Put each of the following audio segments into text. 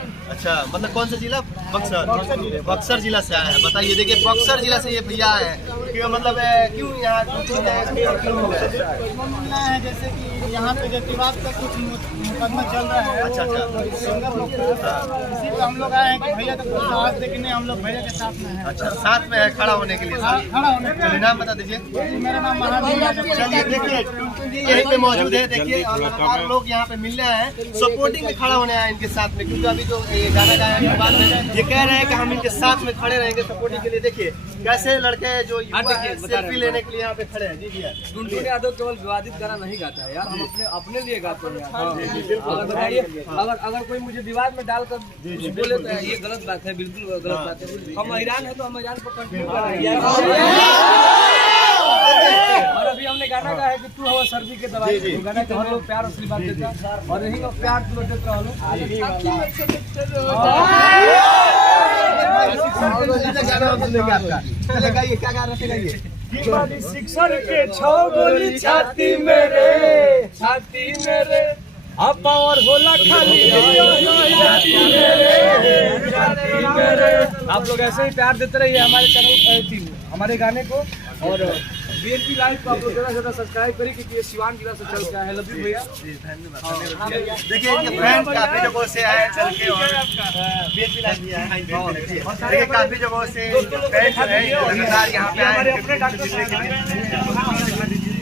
अच्छा, मतलब कौन सा जिला? बक्सर। बक्सर जिला से आए हैं। बताइए, देखिए बक्सर जिला से ये भैया आए हैं कि मतलब क्यों यहाँ मामला है जैसे कि यहाँ पे जो विवाद का कुछ मुकदमा चल रहा है। अच्छा अच्छा, इसी पे हम लोग आए हैं कि भैया का कुछ साथ देखने, हम लोग भैया के साथ में हैं। अच्छा, साथ में है खड़ा होने के लिए। खड़ा होने के लिए। नाम बता दीजिए। मेरा नाम महावीर यादव। चलिए, देखिए यहीं पे मौजूद है। देखिए और लगातार लोग यहाँ पे मिल रहे हैं, सपोर्टिंग में खड़ा होने आए इनके साथ में, क्योंकि अभी जो ये गाना गाया है बाद में ये कह रहे हैं कि हम इनके साथ में खड़े रहेंगे सपोर्टिंग के लिए। देखिए कैसे लड़के जो सेल्फी लेने के लिए यहाँ पे खड़े हैं। जी भैया, टुनटुन यादव केवल विवादित गाना नहीं गाता है यार, हम अपने लिए गाते हैं यार। अगर बताइए, अगर कोई मुझे विवाद में डालकर बोले तो ये गलत बात है, बिल्कुल गलत बात है। हम हैरान है तो हम हैरान पर कंटिन्यू कर रहे हैं। और अभी हमने गाना गाया है कि तू हवा सर्दी के दवाई, तो गाना के हर लोग प्यार असली बात देता है और यही लोग प्यार तू देते रहो। क्या गा रहे थे? शिक्षण के 6 गोली छाती मेरे, छाती मेरे अब और होला खाली आप लोग ऐसे ही प्यार देते रहिए हमारे चैनल हमारे गाने को, और बीएनपी लाइव को आप लोग ज़्यादा से ज़्यादा सब्सक्राइब करिए क्योंकि ये सिवान जिला से चलता है। लव यू भैया। देखिए ये फ्रेंड काफी जगहों से आए चल के और बीएनपी लाइव भी आए। देखिए काफी जगहों से फ्रेंड्स हैं लगातार यहाँ पे आए अपने डॉक्टर से के लिए।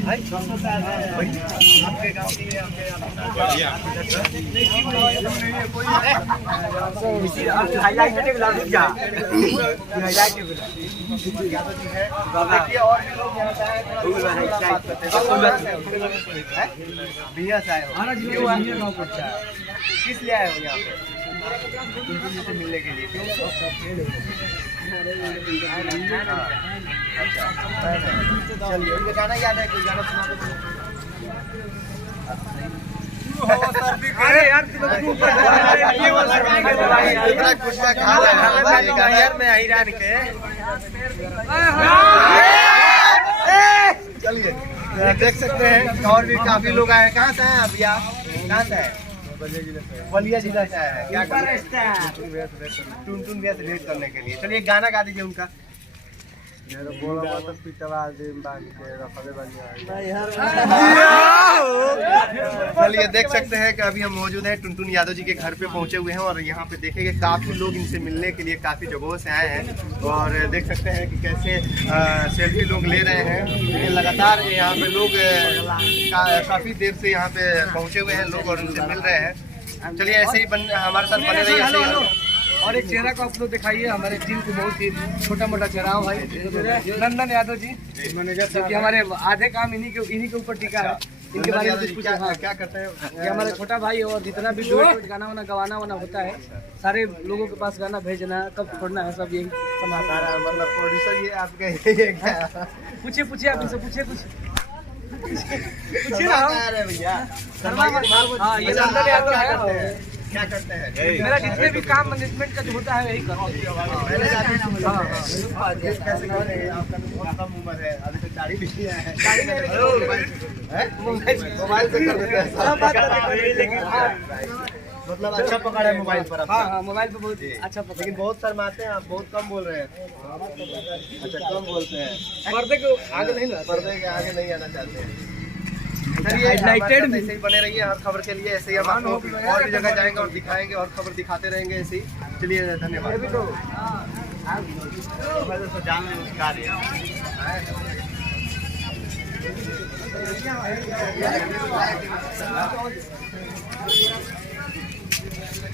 आपके गाँव के लिए देखिए और भी लोग यहाँ से आए, भैया से आए हो, किस लिए आए हो यहाँ पे? से मिलने के लिए। चलिए, उनका गाना याद है? कोई गाना सुना दो। अरे यार कुछ खा रहा है यार, मैं हैरान के। चलिए, देख सकते हैं और भी काफी लोग आए हैं। कहाँ से हैं आप? या कहाँ से है? बलिया जिला से आया है। क्या टुनटुन भैया से भेंट करने के लिए। चलिए गाना गा दीजिए उनका। चलिए, देख सकते हैं कि अभी हम मौजूद हैं टुनटुन यादव जी के घर पे पहुंचे हुए हैं और यहाँ पे देखेंगे काफ़ी लोग इनसे मिलने के लिए काफ़ी जगहों से आए हैं और देख सकते हैं कि कैसे सेल्फी लोग ले रहे हैं। लगातार यहाँ पे लोग काफ़ी देर से यहाँ पे पहुंचे हुए हैं लोग और उनसे मिल रहे हैं। चलिए ऐसे ही हमारे साथ बने रहिए। और एक चेहरा को आप लोग दिखाइए, हमारे टीम को बहुत ही छोटा मोटा चेहरा हो भाई, नंदन यादव जी जो कि हमारे आधे काम इन्हीं के ऊपर टिका है। इनके बारे में कुछ क्या करते हैं? ये हमारे छोटा भाई और जितना भी गाना वाना गवाना वाना होता है, सारे लोगों के पास गाना भेजना कब छोड़ना है सब यही संभालता है। मतलब प्रोड्यूसर ये आपका पूछिए आप इनसे पूछिए कुछ भैया। हाँ, ये नंदन यादव है। क्या करते हैं? मेरा जितने भी काम मैनेजमेंट का जो होता है यही करते कैसे कर रहे हैं? आपका तो बहुत कम उम्र है, अभी तक दाढ़ी भी किया है। मोबाइल से कर देते हैं। मतलब अच्छा पकड़ा है मोबाइल पर। हाँ, मोबाइल पे बहुत अच्छा पकड़ा। लेकिन बहुत शर्माते हैं आप, बहुत कम बोल रहे हैं। अच्छा, कम बोलते हैं। पर्दे के आगे नहीं ना, पर्दे के आगे नहीं आना चाहते हैं। चलिए, ऐसे ही बने रहिए हर खबर के लिए। ऐसे ही हम आपको और भी जगह जाएंगे और दिखाएंगे और खबर दिखाते रहेंगे ऐसे ही। चलिए, धन्यवाद। जान